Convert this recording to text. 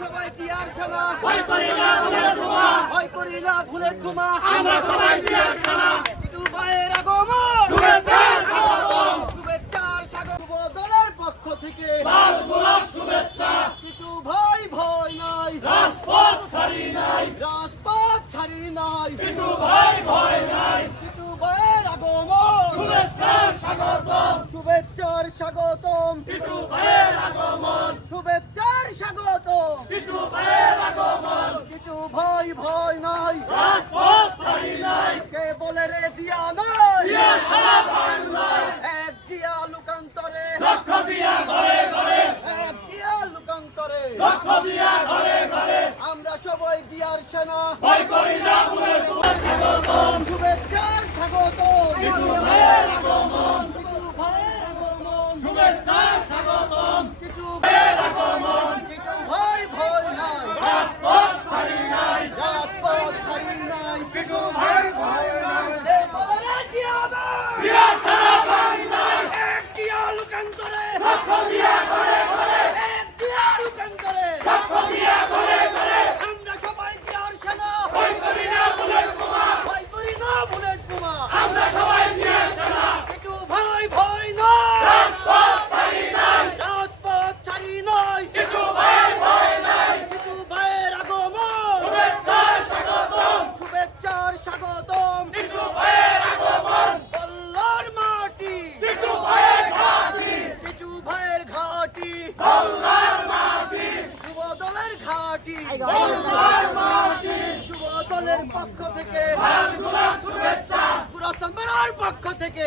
সবাই জিয়ার সেনা ভয় করি না ভুলের ধোঁয়া না ভুলের ধোঁয়া আমরা সবাই জিয়ার দিকে। লাল গোলাপ ভাই ভয় নাই। রাজপথ ছাড়ি নাই। রাজপথ ছাড়ি নাই। টিটু ভাই ভয় নাই। টিটু ভাইয়ের আগমন। শুভেচ্ছার স্বাগতম। শুভেচ্ছার স্বাগতম। টিটু ভাইয়ের আগমন। শুভেচ্ছার স্বাগতম। টিটু ভাইয়ের আগমন। টিটু ভাই ভয় নাই। রাজপথ ছাড়ি নাই। কে বলে রে জিয়া নাই? জিয়া সারা বাংলায় আর না মাটি। বাংলার মাটি। যুব দলের ঘাটি মাটি। যুব পক্ষ থেকে। শুভেচ্ছা। পুরাতন পক্ষ থেকে।